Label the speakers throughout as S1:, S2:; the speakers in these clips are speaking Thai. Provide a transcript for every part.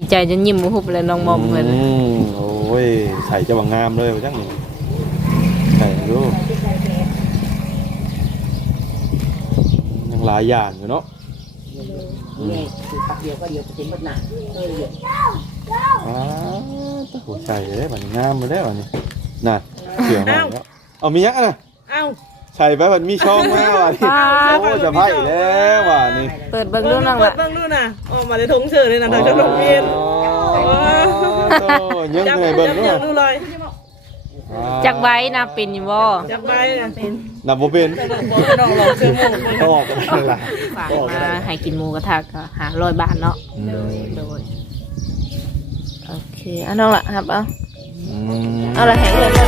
S1: ใจจนยิ้มบ่หุบเลยน้องมอมเพิ่น
S2: โอ้ยใส่จะว่างามเลยว่าจังนี่ใส่ดูยังหลายอย่างอยู่เนาะ
S3: นี่คือปักเดียวก็เดียวจะเป็นหมดหนา
S2: หัวใจเลยมันงามเลยวันนี้น่ะเสียงมาแล้วเอามียักษ์นะใช่ไปมันมีช่องมากว่ะนี่โอ้จะไพ่แล้วว่ะนี่
S1: เปิดเบิ่งดูน้องละ
S4: เบิ่งดูน่ะออกมาได้ทงเชิญเลยนะทางเจ้าดอกเบี้ย
S2: ยังไงเบิ่งดู
S4: เลย
S1: จักใบนับเป็นอยู่บ่
S4: จักใบเป็น
S2: นับบ่เป็น
S4: น้องลองเชิญหมู
S2: ออกอะไร
S1: ฝากมาให้กินหมูกระทะก็500 บาทเนาะโดยโอเคอ่ะน้องละครับเอาละแหงเลย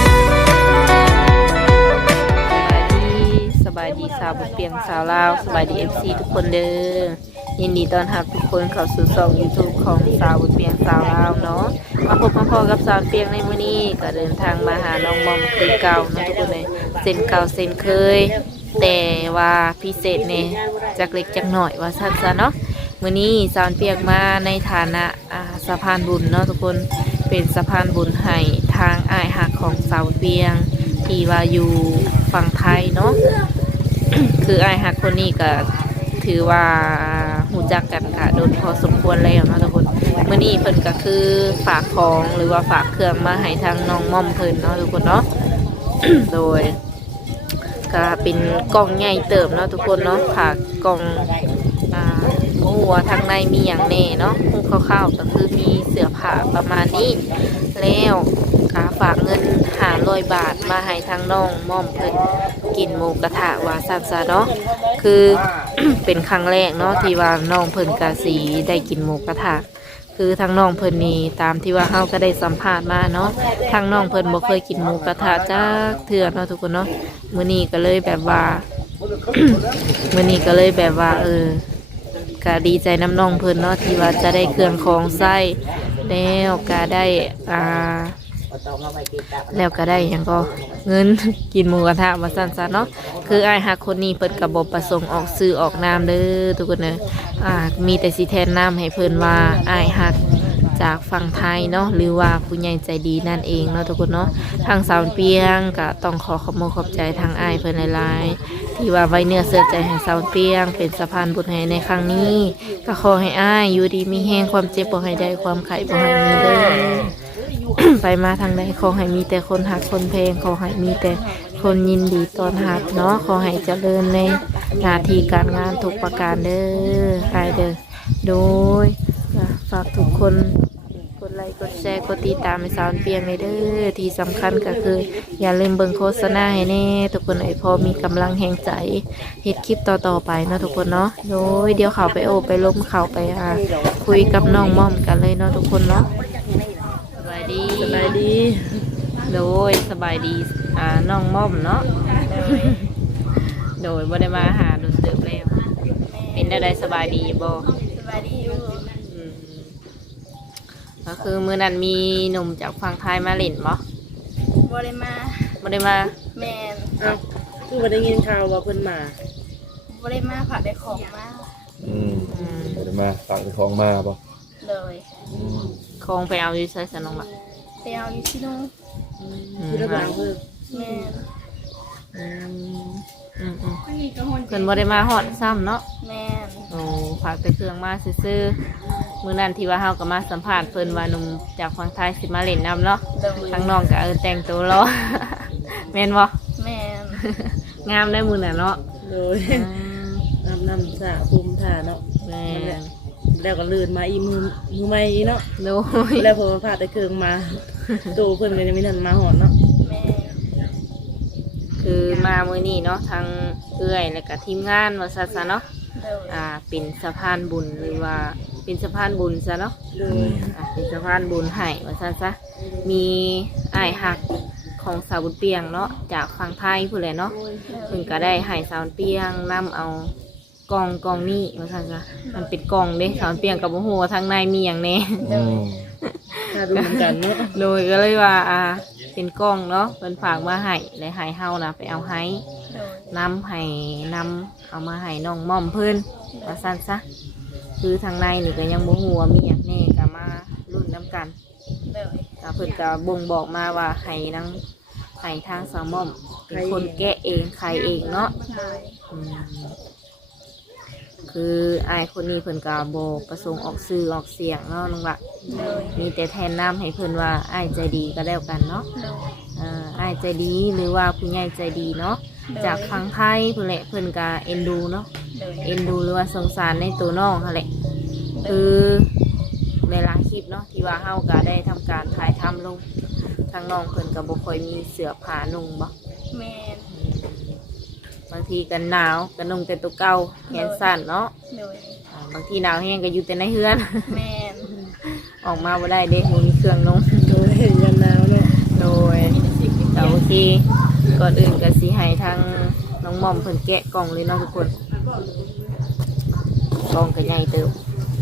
S1: สบายดีสาวบุญเปียงสาวลาวสบายดี FC ทุกคนเด้อยินดีต้อนรับทุกคนเข้าสู่ช่อง YouTube ของสาวบุญเปียงสาวลาวเนาะมาพบมาพอกับสาวเปียงในมื้อนี้ก็เดินทางมาหาน้องมอมคือเก่าเนาะทุกคนเลยเส้นเก่าเส้นเคยแต่ว่าพิเศษเนี่ยจักเล็กจักหน่อยว่าซั่นซะเนาะมื้อนี้สาวเปียงมาในฐานะสะพานบุญเนาะทุกคนเป็นสะพานบุญให้ทางอ้ายฮักของสาวเปียงที่ว่าอยู่ฝั่งไทยเนาะ คืออ้ายฮักคนนี้ก็ถือว่าหูจักกันค่ะโดนพอสมควรแล้วเนาะทุกคนเมื่อนี้เพิ่นก็คือฝากของหรือว่าฝากเครื่องมาให้ทางน้องม่อมเพิ่นเนาะทุกคนเนาะ โดยก็เป็นกล่องใหญ่เติมเนาะทุกคนเนาะค่ะกล่องหัวทางในมีอย่างแน่เนาะคร่าวๆก็คือมีเสื้อผ้าประมาณนี้แล้วก็ฝากเงิน500 บาทมาให้ทางน้องม่อมเพิ่นกินหมูกระทะว่าซั่นซะเนาะคือ เป็นครั้งแรกเนาะที่ว่าน้องเพิ่นกะสีได้กินหมูกระทะคือทางน้องเพิ่นนี่ตามที่ว่าเฮาก็ได้สัมภาษณ์มาเนาะทางน้องเพิ่นบ่เคยกินหมูกระทะจักเทื่อเนาะทุกคนเนาะมื้อนี้ก็เลยแบบว่า มื้อนี้ก็เลยแบบว่าก็ดีใจน้ำน้องเพิ่นเนาะที่ว่าจะได้เครื่องของใช้แล้วก็ได้แล้วก็ได้ยังก็เงิน กินหมูกระทะมาสั้นๆเนาะคืออ้ายฮักคนนี้เปิดกระบอกประสงค์ออกซื้อออกนามเด้อทุกคนเนอะมีแต่สิแทนนามให้เพิ่นว่าอ้ายฮักจากฝั่งไทยเนาะหรือว่าผู้ใหญ่ใจดีนั่นเองเนาะทุกคนเนาะทางสาวเปียงก็ต้องขอบคุณขอบใจทางอ้ายเพิ่นหลายๆที่ว่าไว้เนื้อเสื้อใจให้สาวเปียงเป็นสะพานบุญให้ในครั้งนี้ก็ขอให้อ้ายอยู่ดีมีแห้งความเจ็บบ่ให้ได้ความไข้บ่ให้มีเด้อ ไปมาทางใดขอให้มีแต่คนหักคนเพลงขอให้มีแต่คนยินดีต้อนรับเนาะขอให้เจริญในหน้าที่การงานทุกประการเด้อไปเด้อโดยฝากทุกคนกดไลค์กดแชร์กดติดตามให้สาวเปียงเลยเด้อที่สำคัญก็คืออย่าลืมเบิ่งโฆษณาให้แน่ทุกคนไอ้พอมีกำลังแห่งใจเฮ็ดคลิปต่อไปเนาะทุกคนเนาะโดยเดี๋ยวเขาไปโอบไปล้มเขาไปคุยกับน้องม่อมกันเลยเนาะทุกคนเนาะสบายดีโดยสบายดีน้องม่อมเนาะ โดยบ่ได้มาหาโดนเติบแล้วเป็นได้สบายดีบ่
S5: สบายดีอยู่
S1: ก็คือมื้อนั้นมีหนุ่มจากฝั่งไทยมาเล่นบ่
S5: บ่ได้มาแม่น
S4: คือบ่ได้ยินข่าวว่าเพิ่นมา
S5: บ่ได้มาฝากได้ของมา
S2: บ่ได้มาฝากได้ของมาบ่
S5: เลย
S1: ของไปเอาอยู่ใส่สนองล่ะ
S5: ไปเอาอยู่ที่นู้น
S4: คือระบางเพิ่น
S5: แม่
S1: เพิ่นบ่ได้มาฮอดซ้ำเนาะ
S5: แม่
S1: โอ้ฝากแต่เครื่องมาซื่อๆมื้อนั้นที่ว่าเฮาก็มาสัมภาษณ์เพิ่นว่าหนุ่มจากฝั่งไทยสิมาเล่นน้ำเนาะทางน้องก็แต่งตัวรอ แม่นบ่
S5: แม่น
S1: งามได้มื้อน่ะเนาะ
S4: เลยน้ำสระภูมิท่าเนาะ
S1: แม่น
S4: แล้วก็ลื่นมาอีมือใหม่เนาะ
S1: โดย
S4: แล้วพอพาแต่เครื่องมาตู้เพิ่นก็ยังไม่ทันมาหอดเนาะ
S5: แม่
S1: คือมามื้อนี้เนาะทางเอื้อยแล้วก็ทีมงานว่าซั่นซะเนาะเป็นสะพานบุญหรือว่าเป็นสะพานบุญซะเนาะเป็นสะพานบุญให้ว่าซั่นซะมีอ้ายฮักของสาวบุญเปียงเนาะจากฝั่งไทยผู้ใดเนาะเพิ่นก็ได้ให้สาวบุญเปียงนำเอากล่องนี่ว่าซั่นซะมันเป็นกล่องเด้สาวบุญเปียงกับบ่ฮู้ว่าทางในมีหยังแน่
S4: ถ้าดูเหมือนกันเนาะ
S1: โดยก็เลยว่าเป็นกล้องเนาะเป็นฝากมาให้และให้เฮานะไปเอาให้นำเอามาให้น้องม่อมเพิ่นว่าซั่นซะคือทางในนี่ก็ยังบ่ฮู้ว่ามีหยังแน่ก็มรุ่นน้ำกัน
S5: เลย
S1: เพิ่นก็บ่งบอกมาว่าให้ทางสาวม่อมเป็นคนแกะเองขายเองเนาะ
S5: เลย
S1: อืมคืออ้ายคนนี้เพิ่นก็บ่ประสงค์ออกสื่อออกเสียงเนาะน้องละ
S5: เลย
S1: มีแต่แทนน้ำให้เพิ่นว่าอ้ายใจดีก็แล้วกันเนาะ
S5: เลย
S1: อ้ายใจดีหรือว่าผู้ใหญ่ใจดีเนาะจากฟังไทยเพิ่นแหละเพิ่นก็เอ็นดูเนาะ
S5: เลย
S1: เอ็นดูหรือว่าสงสารในตัวน้องหั่นแหละคือในหลายคลิปเนาะที่ว่าเฮาก็ได้ทำการถ่ายทำลงทางน้องเพิ่นก็บ่ค่อยมีเสื้อผ้านุ่งบ่
S5: แมน
S1: บางทีกันหนาวก็นุ่งแต่ตัวเก่าแขนสั้นเนาะ
S5: เลย
S1: บางทีหนาวแห้งก็อยู่แต่ในเฮือน
S5: แมน
S1: ออกมาบ่ได้เด้บ่มีเครื่องนุ่ง
S4: โดยเห็นยันหนาวเนาะ
S1: โดยแต่โอเคก่อนอื่นก็สิให้ทางน้องหม่อมเพิ่นแกะกล่องเลยเนาะทุกคนกล่องก็ใหญ่เติบ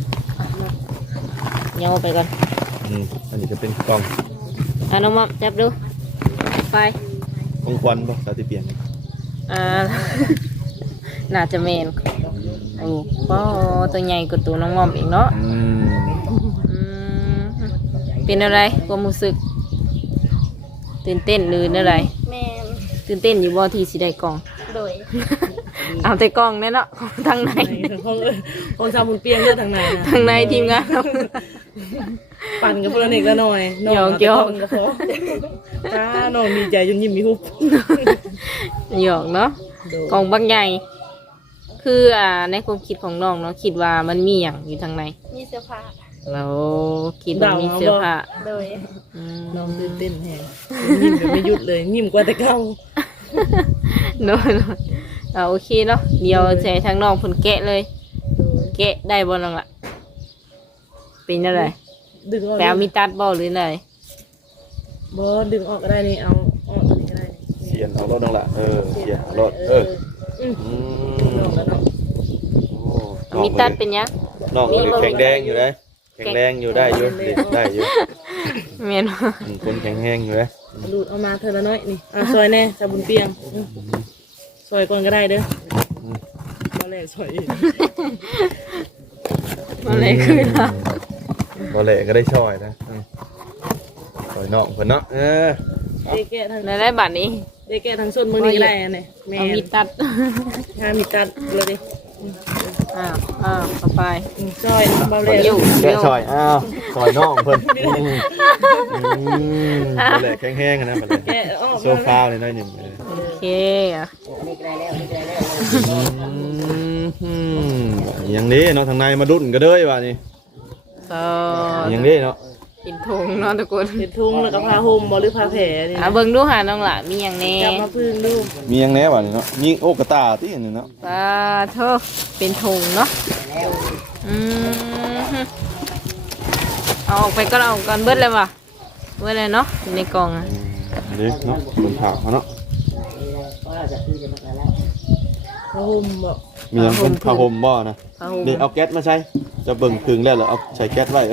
S1: เงาไปก่อน
S2: อันนี้ก็เป็นกล่อง
S1: น้องหม่อมจับดูไป
S2: ของควันบ่สาธิตเปลี่ยน
S1: อ่า น่าจะแมนโอ้ก็ตัวใหญ่กว่าตัวน้องหม่อมอีกเนาะอืมเป็นอะไรความรู้สึกตื่นเต้นหรืออะไร
S5: แมน
S1: ตื่นเต้นอยู่บ่ที่สิได้กล่อง
S5: โดย
S1: เอาแต่กล่องแน่เนาะทางใน
S4: ของชาวบุญเปียงเลือดทางไหนนะ
S1: ทางในทีมงานเรา
S4: ปั่นกับพลเอกละหน่อยน้อง
S1: หยอก
S4: เอาแต่กล้องก็พอจ้าน้องดีใจจนยิ้มมีหุบ
S1: หยอกเนาะกล่องบางใหญ่ คือในความคิดของน้องเนาะคิดว่ามันมีอย่างอยู่ทางใน
S5: มีเสื้อผ้า
S1: เราคิดว่ามีเสื้อผ้า
S5: โดย
S1: อืม
S4: น้องตื่นเต้นแฮงยิ้มแบบไม่หยุดเลยยิ้มกว่าแต่เก่า
S1: โน้ยโอเคเนาะเดี๋ยวใช้ทางน้องเพิ่นแกะเลย แกะได้บ่น้องล่ะเป็นอะไร
S4: ดึงออก
S1: แปลมีตัดบ่หรืออะไร
S4: บ่ดึงออกก็ได้นี่เอาออกตัวนี้ก็ได้นี่
S2: เสียนเอารถน้องละเสียนเอารถ
S4: อืม
S2: อื
S4: น้องแล้วเนาะ
S2: โอ้
S1: มีตัดเป็นยัง
S2: น้องก็แข็งแดงอยู่เลยแข็งแรงอยู่ได้อยู่เด็กได้อยู่
S1: แม่นบ่
S2: คนแข็งแรงอยู่เลย
S4: ดูดเอามาเธอละน้อยนี่ซอยแน่ชาวบุญเปียงซอยก่อนก็ได้เด้อมาแลกซอยอีก
S1: อะไรคือล่ะ
S2: บ่เละก็ได้ช่อยนะช่อยน้องเพิ่นเนาะ
S4: เด็กแก่ทาง
S1: ได้บัดนี้
S4: เด็กแก่ทางส้นมือนี้ก็ได้อันนี้แม่
S1: เอามีตัด
S4: งานมีตัดเลยดิ
S1: เอาไป
S4: ซอยเบาเลย
S1: อยู่
S2: แกะช่อยอ้าวช่อยน้องเพิ่นบ่เละแข็งแรงนะบ่เละ
S4: แก่ออก
S2: โซฟาเลยน้อยหนึง
S1: โอเคอ่ะ
S3: นี่ก็ได้แล้วนี่ก็ได้แล้ว
S2: อย่างนี้เนาะทางในมาดุนก็เด้ยว่านี่
S1: ก็
S2: อย่างนี้เนาะ
S1: เป็นธงเนาะทุกคน
S4: ติดทุ่งแล้วก็พาห่มบ่หรือพาแผลนี่
S1: เบิ่งดูหาน้องล่ะมีอย่างแน่
S4: จับมาพึ่งดู
S2: มีอย่างแน่ว่านี่เนาะมีโอกระตาที่อันนี้เนาะ
S1: ปลาเถอะเป็นธงเนาะอืมเอาออกไปก็เอาออกกันเบิดเลยว่ะเบิดเลยเนาะอยู่ในกล่องอ่ะ
S2: นี่เนาะบนถาเขาเนาะ
S3: ก็จะคือจะมาแล้ว
S4: พาห่มบ่
S2: มีอย่างเป็นผ้าห่มบ่นะ
S1: ผ้าห่ม
S2: นี่เอาแก๊สมาใช้จะเบิ่งถึงแล้วเหรอเอาใช้แก๊สไว้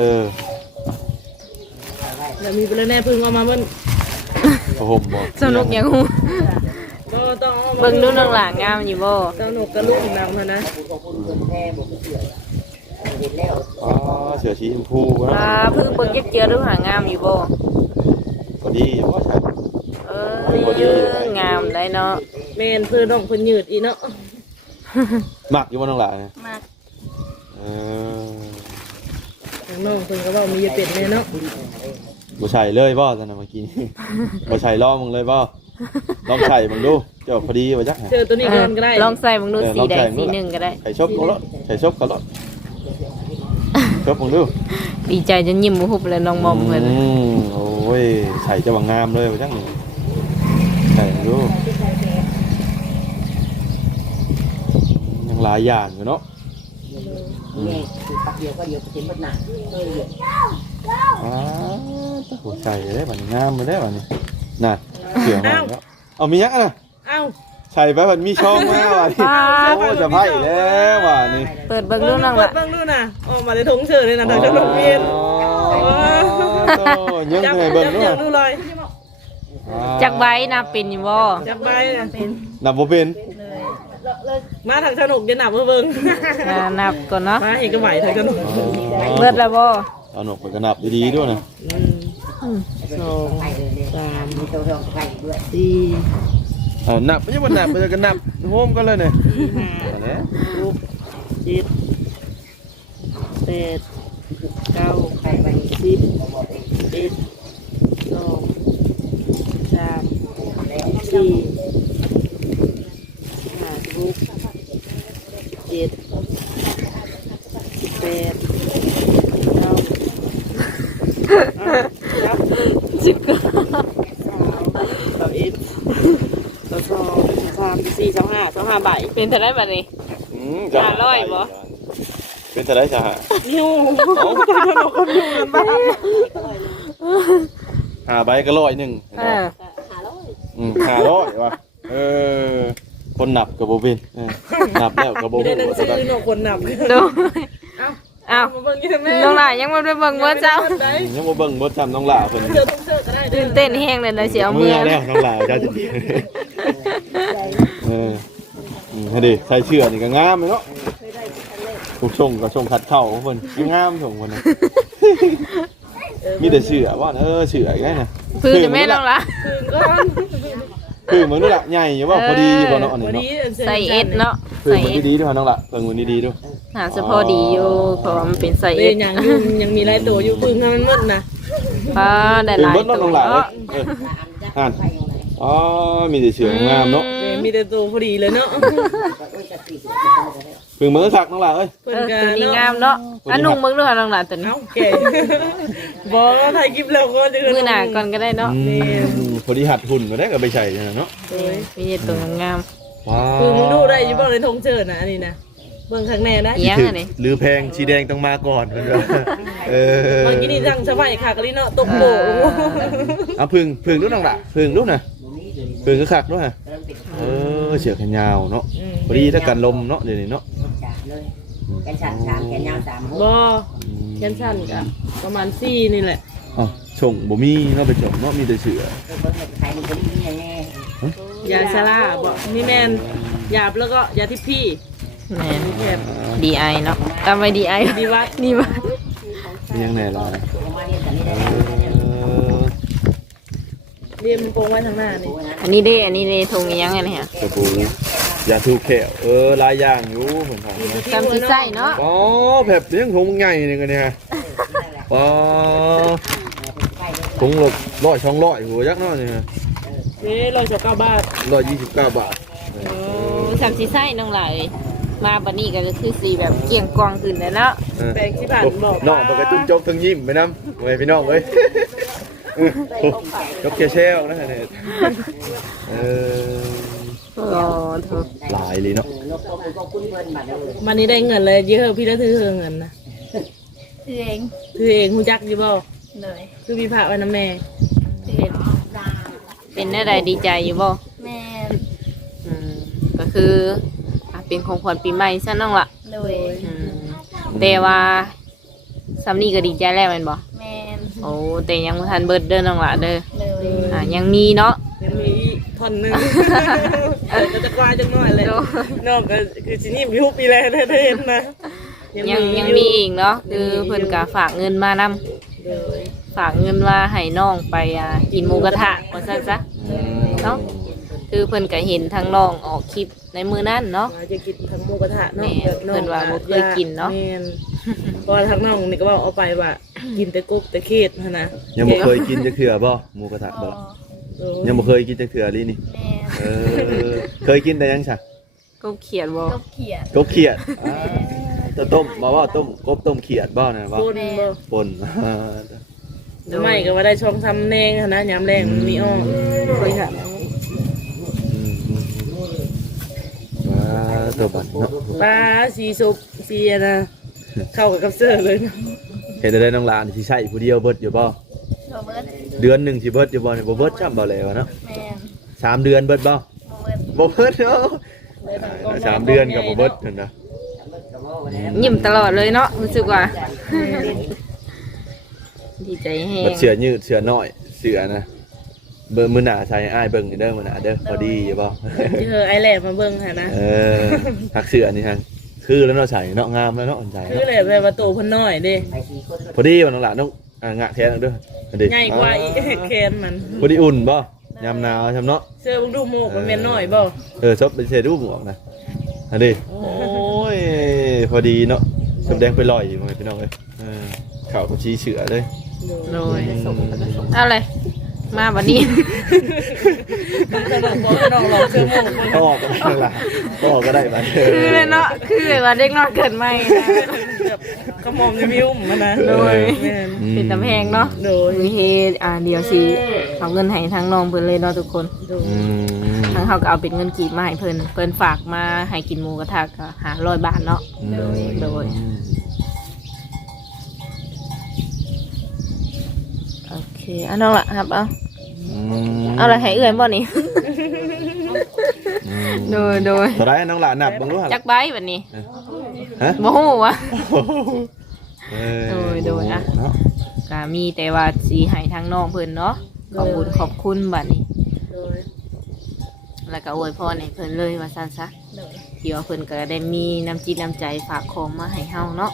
S4: แล้วมีไปเลยแน่พึ่งเอามาเบิ่ง
S2: ผ้าห่มบ่
S1: สนุกอย่างหู
S4: บ่ต้องเอามา
S1: เบิ่งดูน้องหลางามอยู่บ่
S4: เจ้าหนูกระลูกนำหั่นนะ
S3: แท้บอกเสือเห็นแล้ว
S2: อ๋อเสือสีชมพู
S1: ปลา
S2: นะ
S1: เพิ่งเบิ่งเจือดูหางามอยู่บ่
S2: ก็ดีอยู่ว่าใช่
S1: งามได้เนาะ
S4: แม่นเพิ่นน้องเพิ่นยืดอีเนาะ
S2: มักอยู่บ่น้องหลานนะ
S5: มาก
S2: เออ
S4: ทางน้องเพิ่นก็ว่ามีเป็ดแน่เนาะ
S2: บ่ใช่เลยบ่ซั่นน่ะเมื่อกี้บ่ใช่ลองมึงเลยบ่ลองใส่มึงดูเจ้าพอดีว่าจัก
S4: เจอตัวนี้ก่อนก็ได้
S1: ลองใส่มึงดูสีแดงสีหนึ่งก็ได้
S2: ใส่ชบก็รถใส่ชบก็รถชบมึงดู
S1: ดีใจจนยิ้มหุบเลยน้องมอมเพิ่น
S2: โอ้ยใส่จะว่างามเลยว่าจังนี่ใส่ดูยังหลายอย่างอยู่เนาะ
S3: นี่คือปักเดียวก็เดียวเห็นหมดหนาเลย
S2: โอ้ใส่ได้บัดนี้งามเลยได้บัดนี้น่ะเสียงหน่อยแล้วเอามียักษ์นะ
S4: เอ้า
S2: ใส่ไปมันมีช่องมาว่ะนี่โอ้จะไพ่แล้วว่ะนี่
S1: เปิดเบิ่งดูน้อง
S4: เปิ
S1: ล่ะ
S4: ดเบิ่งดูน่ะออกมาได้ทงเชิญเลยนะทางขนมเวียน
S2: ยัง
S4: จับ
S2: ไงเบิ่ง
S4: จับ
S2: ด้วย
S4: ดูเลย
S1: จักใบนับเป็นอยู่บ่
S4: จับใบน่ะ
S2: นับบ่เป็น
S4: มาทางสนุกจะหนับมาเบิ่ง
S1: นับก่อนเนาะ
S4: มาเห็นก็ไหวทางสนุก
S1: เบิดแล้วบ่
S2: เอาหนกไปกระนับดีๆด้วยนะ
S4: 1 2
S3: ไปเลยเลย
S4: 3
S3: มีตัวทองไปด้วย
S4: 4
S2: เอานับไม่ใช่ว่านับมันจะกระนับโฮมกันเลยเนี่ย
S4: 5
S2: เนี่ย
S4: 6 7 8 9
S3: ไปไป
S4: 10 11 12 13 5 ใบ
S1: เป็นเท่าไรบัดนี้ 500บ่
S2: เป็นแต่ได้จ้ะ
S4: นิ้วเอาไปทำคนดูกันบ้าง
S2: 5 ใบก็100 500ว่ะคนนับกับโบเป็นนับแล้วกับโบ
S4: ไม่
S2: เป็
S4: ได้
S2: น
S4: หนังสือหนอกคนนับ
S1: ดู
S4: เอา
S1: อ้าว
S4: มาเบิ่งยี่ทำไม
S1: น้องหลานยังบ่ได้เบิ่งว่าเจ้า
S2: ยังโบเบิ่งบ่จำน้องหล่าเพิ่น
S4: เจอต้องเจอก็ได้
S1: ตื่นเต้นแฮงเลยนะสิเอามื
S2: เมื่
S1: อ
S2: อแล้วน้องหล่าเจ้าจะดีให้ดิใส่เสื้อนี่ก็งามเลยเนาะถูกส่งก็ส่งขัดเข้าของเพิ่นงามส่งเพิ่นนะมีแต่เสื้อว่าเสื้ออีกได้นะ
S1: พื้นจะแม่น้องหละ
S4: คืนก็
S2: คือเหมือนนี่แหละใหญ่อยู่ว่าพอดีอยู่บ่เนาะอันนี้
S4: วัน
S2: เนาะ
S4: นี้
S1: ใส่เอสเนาะ
S2: คือ
S1: ใส่
S2: เหมือน
S1: เอส
S2: ดีๆด้วยน้องละเพิ่งเหมือนดีๆด้วย
S1: หาเฉพาะดีอยู่เพราะว่ามันเป็นใส่เอ
S4: เอ้ย
S1: ส
S4: ยังยังมีหลายตัวอยู่พึ่งให้มันหมดนะ
S1: ป้าได้
S2: เป็น
S1: หลาย
S2: เบิด
S1: ตั
S2: น้อง
S1: ว
S2: หล่าเลย
S1: เนาะ
S2: อ่านอ๋อมีแต่เสื้องามเนาะ
S4: มีแต่ตัวพอดีเลยเนาะ
S2: เพิ่งเหมือนสักน้องหล่าเอ้ย
S4: เพิ่น
S1: ตัวนี้
S4: ก็
S1: งามเนาะอันนุ่งมึงด้วยน้องหลานตัวนี้
S4: เอ้าแก่บอกว่าถ่ายคลิปแล้วก็จะ
S1: มือหน้าก่อนก็ได้เนาะ
S2: พอดีหัดหุ่นมาได้ก็ไปใส่เนาะ
S1: มีแต่ตัวงาม
S2: ว้า
S4: คือมึงดูได้อยู่บ้างในทงเชิญนะอันนี้นะเบิ่งข้างแน่นะ
S1: ๆเอียงอันนี้
S2: หรือแพงชีแดงต้องมาก่อนเพิ่นว่า
S4: บางทีนี่สั่งสบายค่ะกะลิเนาะตกโบก
S2: เอาพึ่งดูน้องละพึ่งดูนะพึ่งก็คักด้วยนะเสือแขนยาวเนาะพอดีถ้ากันลมเนาะเดี๋ยวนี้เนาะ
S3: แกนสามแกนยาว3
S4: บ่แคนสั้นกะประมาณ4นี่แหละ
S2: อ๋อส่งบ่มีเนาะไปส่งเนาะมีแต่เสือ
S3: ใครมันก็มีแน่
S4: ยาซาร่าบ่มีแมนหยาบแล้วก็ยาทิพพี่
S1: แม่น
S4: มีแคบ
S1: ดีไอเนาะตามไปดีไอ
S4: ดีวัด
S1: ดีวัด
S2: มียังไงล่ะ
S4: เรียมโปรงไว้ทางหน้านี่
S1: อันนี้เด้ทงอีหยังไงเนี่ย
S2: กระปูยาทูแขวหลายอย่างอยู่เหมือนกัน
S1: ตามที่ไส้เนาะ
S2: อ๋อแบบเลี้ยงทงใหญ่นี่กันเนี่ยอ๋อทงหลบ100-200หัวยักษ์เนาะนี่
S4: นี่129 บาท
S2: 129 บาท
S1: ตามที่ไส้น้องหลายมาบัดนี้ก็คือสีแบบเกี่ยงกองขึ้นแล้วเนาะ
S4: แปลงที่ผ่านบอก
S2: น้องบอกกระตุ้นจกทั้งยิ้มไปน้ำไว้พี่น้องเอ้ยจกเกียร์เชลนะเนี่ย
S1: ถูก
S2: หลายเลยเนาะ
S4: มันนี้ได้เงินเลยเยอะพี่แล้วถือเงินนะ
S5: เอง
S4: ถือเองหูจักอยู่บ่
S5: เลย
S4: คือพี่พระไว้น้ำแม่
S1: เป็นอะไรดีใจอยู่บ่
S5: แม่
S1: ก็คือเป็นของขวัญปีใหม่ซะน้องละ
S5: เลย
S1: แต่ว่าซัมนี่ก็ดีใจแล้วแม่นบ่
S5: แม่
S1: โอ้แต่ยังบ่ทันเบิดเด้อน้องละเด้อ
S5: เลย
S1: ยังมีเนาะ
S4: ยังมีอีกท่อนหนึงก็จะกวาดจังหน่อยเลยนอกก็คือสินี่มีฮุบปีแล้วได้เห็นนะ
S1: ยังมีอีกเนาะคือเพิ่นก็ฝากเงินมานำ
S4: เลย
S1: ฝากเงินว่าให้น้องไปกินหมูกระทะว่าซั่นซะเนาะคือเพิ่นก็เห็นทางน้องออกคลิปในมื้อนั้นเนาะ
S4: จะกินทั้งหมูกระทะเนาะ
S1: แม่เพิ่นว่าบ่เคยกินเนาะ
S4: แม่นก็ทางน้องนี่ก็บอกเอาไปว่ากินแต่กบแต่เขตหั้นนะ
S2: ยังบ่เคยกินจะเถื่อบ่หมูกระทะบ่
S4: เออ
S2: ยังบ่เคยกินจะเถื่อเลยนี่
S5: แม่
S2: เคยกินแต่ยังฉะ
S1: ก็เขียนบ่
S5: ก็เขียน
S2: กบเขียดต้มมาว่าต้มกบต้มเขียดบ่นะบ่
S4: คนบ่
S2: ปน
S4: ไม่ก็ว่าได้ช่องทำแนงหั้นนะยามแรงมันมีอ้อเคยค่ะ
S2: ตัวบัตรเนาะ
S4: ปลาสีสุปสีอะนะเข้ากับเสื้อเลยนะ
S2: เห็นได้น้องหลานสิใช้ผู้เดียวเบิดอยู่บ่
S5: โรเบิร์ต
S2: เดือนหนึงสิเบิดอยู่บ่เนี่ยบ่เบิดจ้ำบ่แล้วเนาะ
S5: แม่
S2: 3 เดือนเบิดบ่
S5: โรเบิร์ต
S2: บ่เบิดเนาะ3 เดือนก็บ่เบิดนั่นนะ
S1: ยิ้มตลอดเลยเนาะรู้สึกว่า ดีใจแฮ
S2: บัด
S1: ง
S2: เสือยืดเสือน้อยเสือนะเบิ่งมื้อหน้าใส่อ้ายเบิ่งเด้อมื้อหน้าเด้อพอดีอยู่บ่
S4: ที่เธอไอแลนด์มาเบิ่งค่ะนะ
S2: หักเสือนี่ฮะคือแล้วเนาะใส่เนาะงามแล้วเนาะอันใจ
S4: คือ
S2: เนาะ
S4: แหละแบบว่าโตเพิ่นน้อยเด้
S3: ไปสี่คน
S2: พอดีวันน้องหลานต้องงะแทนเด้ออันนี้
S4: ใหญ่กว่าอีกแคนมัน
S2: พอดีอุ่นบ่ยามหนาวใช่เนาะ
S4: เสื้อบุ้งดูหมวกมันแม่นน้อยบ่
S2: ชอบเป็นเซรูปหมวกนะอันนี้โอ้ยพอดีเนาะสำแดงไปลอยอยู่พี่น้องเอ้ยข่าวกับชี้เฉือเลย
S1: โดยเอาเลยมาบัดนี้
S4: ขนมบ่ขนมลองเสื้อหมวก
S2: พ่อก็ได้ละพ่อก็ได้บ้าน
S1: คือเลยเนาะคือเลยว่าเด็กน้อยเกินไม่นะ
S4: แบบกระหม่อมจะมีอุ้มมันนะ
S1: โดย
S4: แม่น
S1: เป็นตำแพงเนาะ
S4: โดย
S1: มีเฮเดี๋ยวสิเอาเงินให้ทางน้องเพิ่นเลยเนาะทุกคน
S4: โดย
S1: ทางเขาก็เอาเป็นเงินกีบมาให้เพิ่นฝากมาให้กินหมูกระทะก็500 บาทเนาะโดยโอเคอันน้องละครับเอาอะไรให้เอื้อนบ่นี่ โดย
S2: ตอนแรกน้องหลานนับบังรู้หรอ
S1: จักใบบัดนี้
S2: ฮะ
S1: บ่ฮู้วะ โดยอ่ะ
S2: เนาะ
S1: ก็มีแต่ว่าสิให้ทางน้องเพิ่นเนาะขอบคุณขอบคุณบัดนี้
S4: โดย
S1: แล้วก็อวยพรให้เพิ่นเลยว่าซั่นซะที่ว่าเพิ่นก็ได้มีน้ำจิตน้ำใจฝากของมาให้เฮาเนาะ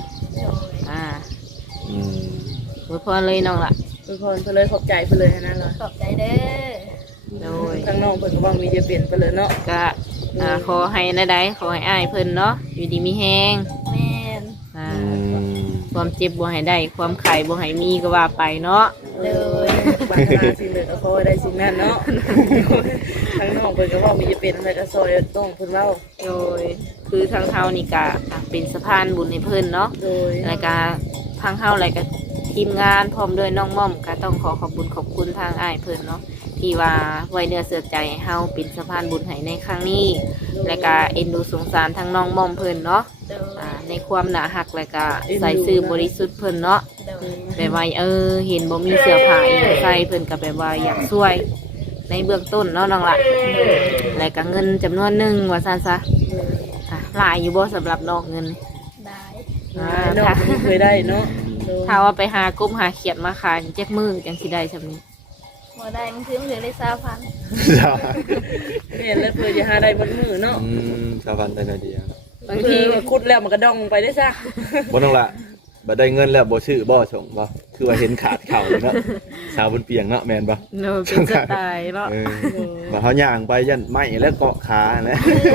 S1: อวยพรเลยน้องล่ะ
S4: ทุกคนเพิ่นเลยขอบใจเพิ่นเลยนะเนาะ
S5: ขอบใจเด้อ
S1: โดย
S4: ทางน้องเพิ่นก็ว่ามีจะเปลี่ยนไปเลยเนาะ
S1: ก็ขอให้ได้ขอให้อ้ายเพิ่นเนาะอยู่ดีมีแฮง
S5: แม่น
S1: ความเจ็บบ่ให้ได้ความไข้บ่ให้มีก็ว่าไปเนาะ
S5: เลย
S4: บางนาสิ่งเด็ดก็ขอให้ได้สิ่งนั้นเนาะทางน้องเพิ่นก็ว่ามีจะเป็นอะไรก็ซอยน้องเพิ่นเว้า
S1: โดยคือทางเฮานี่ก็เป็นสะพานบุญให้เพิ่นเนาะ
S4: โดย
S1: แล้วก็ทางเฮาแล้วก็ทีมงานพร้อมด้วยน้องม่อมก็ต้องขอขอบคุณทางอ้ายเพิ่นเนาะที่ว่าไว้เนื้อเสือใจให้เฮาเป็นสะพานบุญให้ในครั้งนี้ และก็เอ็นดูสงสารทางน้องม่อมเพิ่นเนาะ
S5: โดย
S1: ในความหนาหักและก็ใส่ซื่อบริสุทธิ์เพิ่นเนาะ
S5: โดย
S1: แบบว่าเห็นบ่มีเสื้อผ้าอีกใส่เพิ่นก็แบบว่าอยากช่วยในเบื้องต้นเนาะน้องละและก็เงินจำนวนหนึงว่าซั่นซะหลายอยู่บ่สำหรับน้องเงิน
S5: ได้
S4: น้องเพิ่นเคยได้เนาะ
S1: ถ้าว่าไปหากบหาเขียดมาขายเจ็บมือจังสิได้ซำนี้
S5: บ่ได้มันคือมันเหลือได้20,000
S4: เห็นแล้วเพื่อจะหาได้บนมือเนาะ
S2: ชาวบ้านได้ไอเดีย
S4: บางทีคุดแล้วมันก็ดองไปได้ซะ
S2: บ่น้องละบ่ได้เงินแล้วบ่ชื่อบ่ส่งบ่คือว่าเห็นขาดเข่าเลยเนาะสาวบนเปียงเนาะแม่นบ่
S1: เนาะเป็นสไตล์เนาะ
S2: บ่เฮาย่างไปยันไม้แล้วเกาะขานะ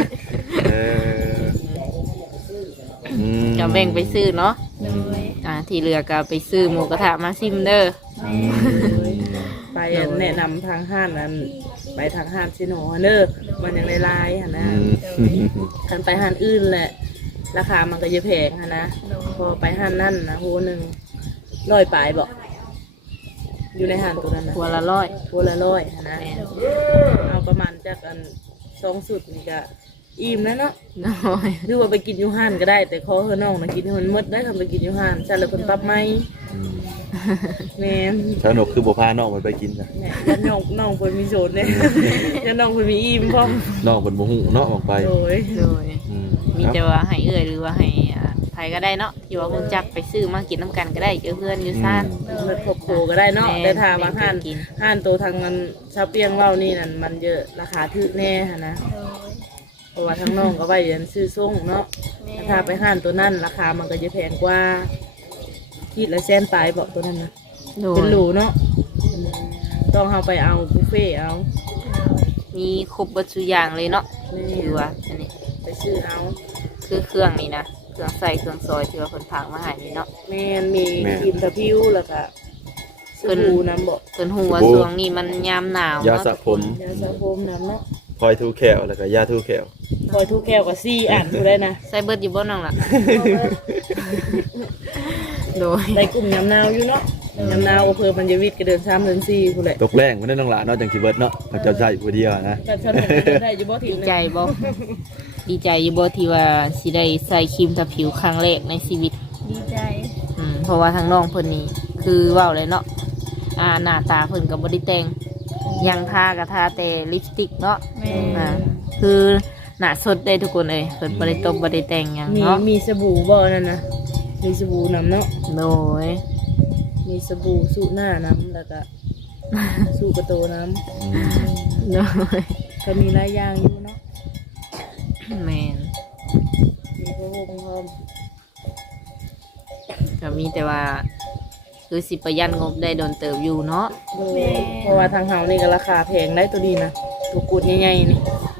S1: ก็แบ่งไปซื้อเนาะ
S5: โดย
S1: ที่เหลือก็ไปซื้อหมูกระทะมาซิมเด้อ
S4: ไปแนะนำทางห้านนั้นไปทางห้านซิโนเนอร์มันยังลายๆหั่นนะคันไปห้านอื่นแหละ ราคามันก็จะแพงหั่นนะพอไปห้านนั่นนะโหนึง100ปลายบ่อยู่ในห้านตัวนั้นนะ
S1: หัวละ100
S4: โหละ100หั่นนะเอาประมาณจากอัน2สุดนี่ก็อิ่มแล้วเนาะ
S1: น้อย
S4: หรือว่าไปกินอยู่ห้านก็ได้แต่ขอเฮอน้องนะกินให้มันหมดได้ทำไปกินอยู่ห้านใช่แล้วเพิ่นปรับไหมแม่น
S2: ชาวหนกคือบ่พาน้องมันไปกินจ้ะ
S4: แม่ยันน้องเพิ่นมีโซนเนี่ยยันน้องเพิ่นมีอิ่มพร้อม
S2: น้องเพิ่นบ่ฮู้เนาะออกไป
S4: โดย
S1: โดยมีแต่ว่าให้เอื้อยหรือว่าให้ใครก็ได้เนาะที่ว่ารู้จักไปซื้อมากินน้ำกันก็ได้เจอเพื่อนอยู่ซ่าน
S4: เพิ่นครบโคก็ได้เนาะแต่ถ้าว่าห้านโตทางมันชาวเปียงเว้านี่นั่นมันเยอะราคาถูกแน่หั่นนะ
S5: โดย
S4: เพราะว่าทางน้องก็ไว้เรียนซื้อส่งเนาะ
S5: แม่
S4: ถ้าไปห้านตัวนั้นราคามันก็จะแพงกว่าคิดละแสนปลายบอกตัวนั้นนะ
S1: โด
S4: เป็น
S1: ย
S4: หรูเนาะต้องเอาไปเอาบุฟเฟ่ต์เอา
S1: มีครบเบัตรอย่างเลยเนาะ
S4: นี่
S1: คือว่าอันนี้
S4: ไปซื้อเอา
S1: คือเครื่องนี่นะเครื่องใส่เครื่องซอยที่ว่าคนผักมาใหานี่เนาะ
S4: แม่นมีครีมตะพิ้วแล้วก็สบู่น้ำบอก
S1: เพิ่นฮู้ว่าช่วงนี้มันยามหนาวย
S2: า
S1: เนาะ
S2: สระผม
S4: ยาสระผมน้ำเนาะ
S2: พลอยทูแขวแล้วก็ยาทูแขว
S4: คอยทุกแก้วกับซี่อ่านดูได้นะ
S1: ใส่เบิดอยู่บ่น้องล่ะ โดย
S4: ในกลุ่มยำนาวอยู่เนาะยำนาวเพิ่มมันจะวิทย์ก็เดิน3เดิน4ผู้นแหละ
S2: ตกแรงบ่ได้น้องหลานเนาะจังสิเบิดเนาะเขาเจ้าใช้ผู้เดียวนะ
S4: กันสนุกได้อยู่บ่ที
S1: ดีใจบ่ดีใจอยู่บ่ที่ว่าสิได้ใส่ครีมทาผิวครั้งแรกในชีวิต
S5: ดีใจ
S1: เพราะว่าทางน้องเพิ่นนี่คือเว้าเลยเนาะหน้าตาเพิ่นก็บ่ได้แต่งยังทาก็ทาแต่ลิปสติกเนาะ
S5: แม่
S1: คือหน้าสดได้ทุกคนเลยเพิ่นบ่ได้ตบบ่ได้แต่งหยัง
S4: มี
S1: เนาะ
S4: มีสบู่บ่นั่นนะมีสบู่น้ำเนาะ
S1: โดย
S4: มีสบู่สูตรหน้าน้ำแล้วก็ สูตรกระโตน้
S1: โดย
S4: ำก็มีหลายอย่างอยู่เนาะ
S1: แม่น
S4: มีโอ้โหพร้อม
S1: ก็มีแต่ว่าคือสิประหยัดงบได้โดนเติบอยู่เนาะ
S4: เพราะว่าทางเฮานี่ก็ราคาแพงได้ตัวดีนะตัวกูดใหญ่ๆนี่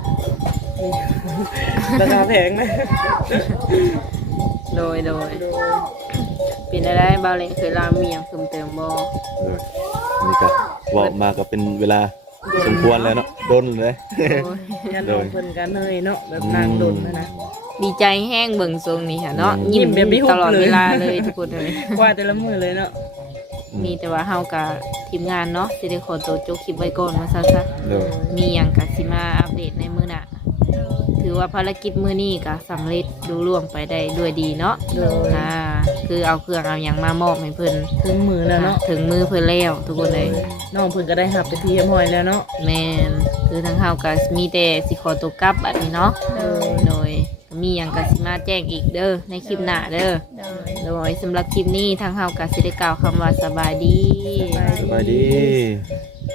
S4: ราคาแพงนะ
S1: โดยเป็นได้บ่าวเล็กเคยลามีหยังเพิ่มเติมบ่
S2: นี่ก็เว้ามาก็เป็นเวลาสมควรแล้วเนาะโดนเลย
S4: ยันลงเพิ่นกันเลยเนาะแบบนางดนนะ
S1: ดีใจแห้งเบิ่งทรงนี่ค่ะเนาะ
S4: ยิ้
S1: ยิ้ม
S4: มแบบมีหุบ
S1: ตลอด
S4: เลย
S1: เวลาเลยทุกคนเลย
S4: กว่าแต่ละมือเลยเนาะ
S1: มีแต่ว่าเฮากับทีมงานเนาะสิได้ขอตัวจบคลิปไว้ก่อนว่าซะ
S2: เด้อ
S1: มีหยังก็สิมาอัปเดตในมื้อหน้าถือว่าภารกิจมื้อนี้ก็สำเร็จลุล่วงไปได้ด้วยดีเนาะคือเอาเครื่องเอาหยังมามอบให้เพิ่น
S4: ถึงมือแล้วเนาะ
S1: ถึงมือเพิ่นแล้วทุกคนเลย
S4: น้องเพิ่นก็ได้หับไปที่เรียบร้อยแล้วเนาะ
S1: แม่นคือทางเฮาก็มีแต่สิขอตัวกลับบัดนี้เนาะโดยก็มีหยังก็สิมาแจ้งอีกเด้อในคลิปหน้าเด้อโดยสำหรับคลิปนี้ทางเฮาก็สิได้กล่าวคำว่าสบายดี
S2: สบายดี